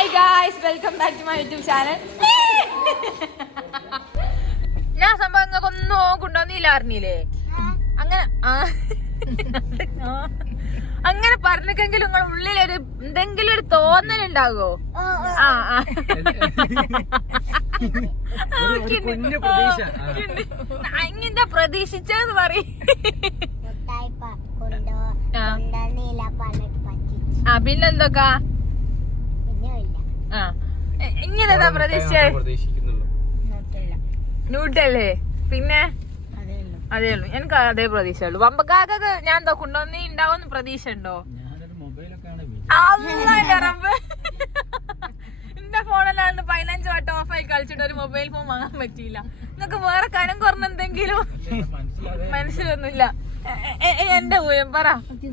Hi guys, welcome back to my YouTube channel. ഞാൻ സംഭവം ഒന്നും കൊണ്ടുവന്നില്ല അറിഞ്ഞില്ലേ? അങ്ങനെ അങ്ങനെ പറഞ്ഞെങ്കിലും നിങ്ങൾ ഉള്ളിലൊരു എന്തെങ്കിലും ഒരു തോന്നലുണ്ടാകോ? അങ്ങനെന്താ പ്രതീക്ഷിച്ചെന്ന് പറയും. പിന്നെന്തൊക്കെ ഇങ്ങനെന്താ പ്രതീക്ഷിച്ചത്? ന്യൂട്ടല്ലേ? പിന്നെ അതേ ഉള്ളു, എനിക്ക് അതേ പ്രതീക്ഷ ഉള്ളു. വമ്പക്കാക്കൊക്കെ ഞാൻ എന്തോ കൊണ്ടുവന്നേ ഉണ്ടാവുമെന്ന് പ്രതീക്ഷ ഉണ്ടോ? എന്റെ ഫോണിലാണ് 15 വട്ടം ഓഫായി കളിച്ചിട്ട് ഒരു മൊബൈൽ ഫോൺ വാങ്ങാൻ പറ്റിയില്ല. നിങ്ങക്ക് വേറെ കനം കുറഞ്ഞെന്തെങ്കിലും മനസ്സിലൊന്നുമില്ല. എന്റെ ഊയം പറ.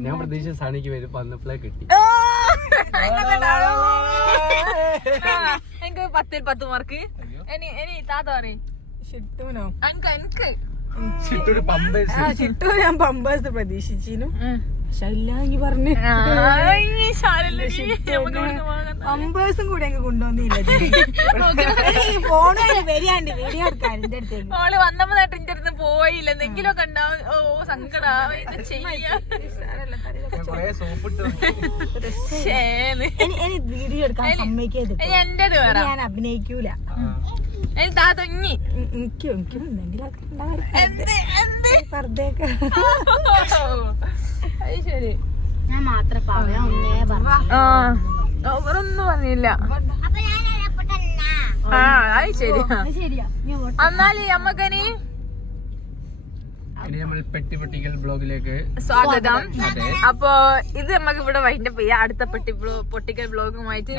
ഞാൻ പ്രതീക്ഷ സാണിക്ക് വരും കിട്ടി. എനിക്ക് 10ൽ 10 മാർക്ക്. ഇനി താത്ത പറയും ചിട്ടു ഞാൻ പമ്പേഴ്സ് പ്രതീക്ഷിച്ചിരുന്നു. പക്ഷെ ഇല്ലാങ്കി പറഞ്ഞു പമ്പേഴ്സും കൂടെ അങ്ങ് കൊണ്ടുവന്നില്ല. ഫോണ് വരിയാണ്ട് വീഡിയോ എടുക്കാൻ എന്റെ അടുത്തേക്ക് ഓള് വന്നപ്പോ എന്റെ അടുത്ത് പോയില്ല. എന്തെങ്കിലും ഒക്കെ ഉണ്ടാവും. ഓ സങ്കടാ, ഇത് ചെയ്യാ. വീഡിയോ എടുക്കാൻ സമ്മതിക്കരുത്. എന്റേത് വേറെ, ഞാൻ അഭിനയിക്കൂല. താതൊങ്ങി എനിക്കും എന്തെങ്കിലുമൊക്കെ വെറുതെയൊക്കെ. ശരി, ഞാൻ മാത്രം പറയാം. ഒന്നും പറഞ്ഞില്ല. അത് ശരിയാ. എന്നാല് നമ്മക്കനി പെട്ടിപ്പൊട്ടിക്കൽ ബ്ലോഗിലേക്ക് സ്വാഗതം. അപ്പൊ ഇത് നമുക്ക് ഇവിടെ വൈൻഡപ്പ് ചെയ്യാം. അടുത്ത പൊട്ടിക്കൽ ബ്ലോഗുമായിട്ട്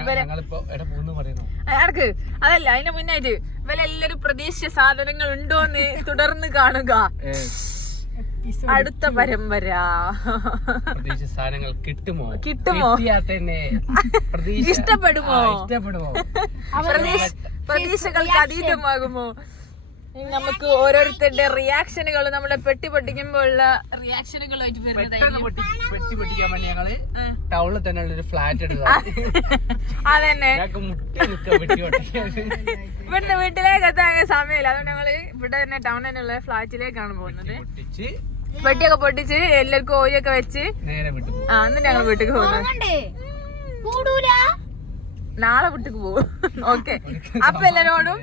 ഇടക്ക് അതല്ല, അതിന്റെ മുന്നായിട്ട് ഇവരെല്ലാരും പ്രതീക്ഷിച്ച സാധനങ്ങൾ ഉണ്ടോന്ന് തുടർന്ന് കാണുക. അടുത്ത പരമ്പര സാധനങ്ങൾ കിട്ടുമോ ഇഷ്ടപ്പെടുമോ പ്രതീക്ഷകൾക്ക് അതീതമാകുമോ? നമുക്ക് ഓരോരുത്തരുടെ റിയാക്ഷനുകൾ നമ്മുടെ പെട്ടി പൊട്ടിക്കുമ്പോഴുള്ള റിയാക്ഷനുകളായിട്ട് പെട്ടി പൊട്ടിക്കാൻ വേണ്ടി ഞങ്ങള് ടൗണിൽ തന്നെ ഒരു ഫ്ലാറ്റ് എടുക്കുക. അതന്നെ, ഇവിടുന്ന് വീട്ടിലേക്ക് എത്താൻ സമയമില്ല. അതുകൊണ്ട് ഞങ്ങള് ഇവിടെ തന്നെ ടൗണിലുള്ള ഫ്ലാറ്റിലേക്കാണ് പോകുന്നത്. പെട്ടിയൊക്കെ പൊട്ടിച്ച് എല്ലാവർക്കും ഓയൊക്കെ വെച്ച് നേരെ വിട്ടു. എന്നിട്ട് ഞങ്ങൾ വീട്ടിലേക്ക് പോകുന്നത്. നാളെ വീട്ടിക്ക് പോകും. ഓക്കെ, അപ്പൊ എല്ലാരോടും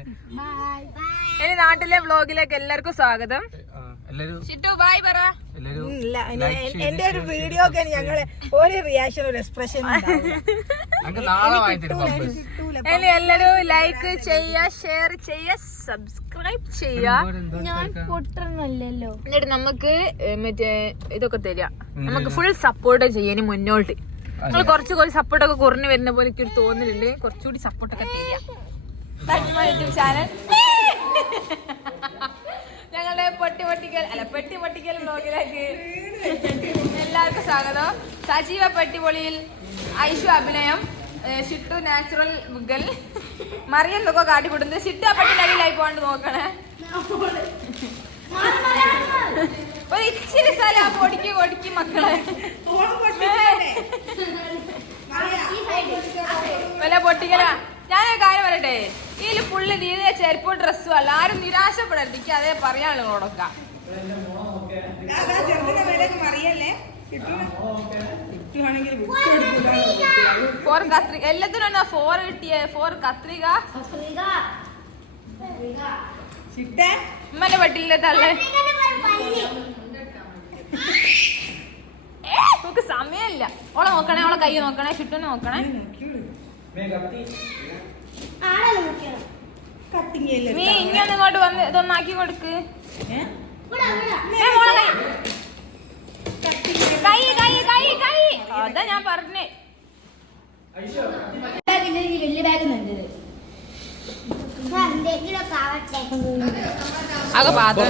ഇനി നാട്ടിലെ വ്ലോഗിലേക്ക് എല്ലാവർക്കും സ്വാഗതം. ഷിറ്റു ബൈ പറ. എന്റെ ഒരു വീഡിയോ ഒക്കെ ഞങ്ങള് ഒരു റിയാക്ഷൻ ഒരു എക്സ്പ്രഷൻ ഇനി എല്ലാരും ലൈക്ക് ചെയ്യാ, ഷെയർ ചെയ്യാ, സബ്സ്ക്രൈബ് ചെയ്യാ. എന്നിട്ട് നമുക്ക് മറ്റേ ഇതൊക്കെ തരാം. നമുക്ക് ഫുൾ സപ്പോർട്ട് ചെയ്യാൻ മുന്നോട്ട്. നിങ്ങൾ കുറച്ച് സപ്പോർട്ടൊക്കെ കുറഞ്ഞു വരുന്ന പോലെ എനിക്കൊരു തോന്നലുണ്ട്. കുറച്ചുകൂടി സപ്പോർട്ടൊക്കെ ചെയ്യാം. യൂട്യൂബ് ചാനൽ ഞങ്ങളുടെ പെട്ടി പൊട്ടിക്കൽ ബ്ലോഗിലേക്ക് എല്ലാവർക്കും സ്വാഗതം. സജീവ പെട്ടിപൊളിയിൽ ഐഷു അഭിനയം, ഷിട്ടു നാച്ചുറൽ മുഗൽ, മറിയെന്നൊക്കെ കാട്ടിക്കൊടുത്ത്. ഷിട്ടു ആ പെട്ടിന്റെ അടിയിലായി പോകാണ്ട് നോക്കണേ. ഒരു ഇച്ചിരി സ്ഥലം പൊടിക്ക് മക്കളെ. വല്ല പൊട്ടിക്കലാ. ഞാനൊരു കാര്യം പറയട്ടെ, ഇതിൽ ഫുള്ള് രീതിയെ ചെരുപ്പോ ഡ്രസ്സും അല്ല. ആരും നിരാശപ്പെടരുത്. എനിക്ക് അതേ പറയാനുള്ളൂ. കൊടുക്കാം കത്രിക എല്ലാത്തിനും 4 കിട്ടിയ 4 കത്രിക ഉമ്മന്റെ പട്ടിയിലെ തള്ളേ. നമുക്ക് സമയമില്ല. ഓളെ നോക്കണേ, ഓളെ കൈ നോക്കണേ, ചുറ്റിനെ നോക്കണേ. നീ ഇങ്ങനെ ഇങ്ങോട്ട് വന്ന് ഇതൊന്നാക്കി കൊടുക്ക്. അതാ ഞാൻ പറഞ്ഞേ. വലിയ ബാഗ് നല്ലത് അതൊക്കെ പാത്രം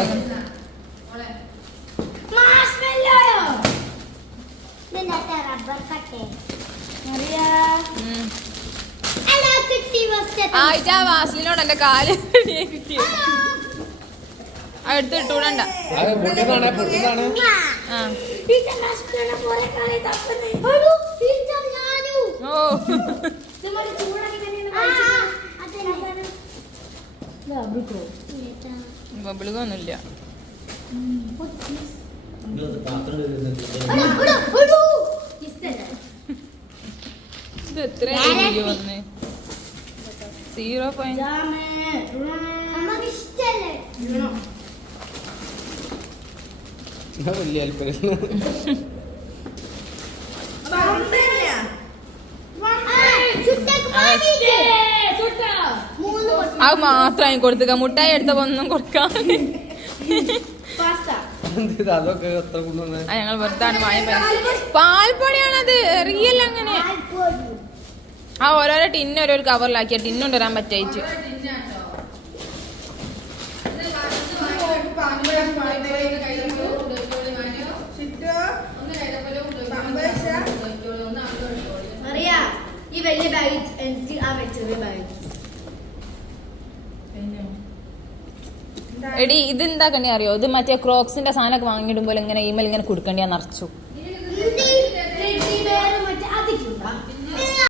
ആയിട്ടാ വാസലിനോട് എന്റെ കാല് കിട്ടി. എടുത്ത് ഇട്ടൂടണ്ട. ഓ ബബിളുകൊന്നുമില്ല. ഇത് എത്ര വന്നേ? 0. വലിയ അത് മാത്രമായി കൊടുത്തുക. മുട്ടായി എടുത്തപ്പോ ഒന്നും കൊടുക്കാൻ അതൊക്കെ എത്ര കൊണ്ടുവന്നേ? ഞങ്ങൾ വെറുതാണ് പാൽപ്പൊടിയാണത്. റിയൽ അങ്ങനെ ആ ഓരോരോ ടിന്ന് ഓരോ കവറിലാക്കിയ ടിന്നുകൊണ്ട് വരാൻ പറ്റയച്ചു. ഈ വലിയ ബാഗ് എനിക്ക് ആ ചെറിയ ബാഗ്. എടി ഇത് എന്താക്കണ്ടേ അറിയോ? ഇത് മറ്റേ ക്രോക്സിന്റെ സാധനമൊക്കെ വാങ്ങിയിടുമ്പോൾ ഇങ്ങനെ ഇമെയിൽ ഇങ്ങനെ കൊടുക്കണ്ടിയാ നിറച്ചു. മറ്റേ അതിക്കുണ്ടാ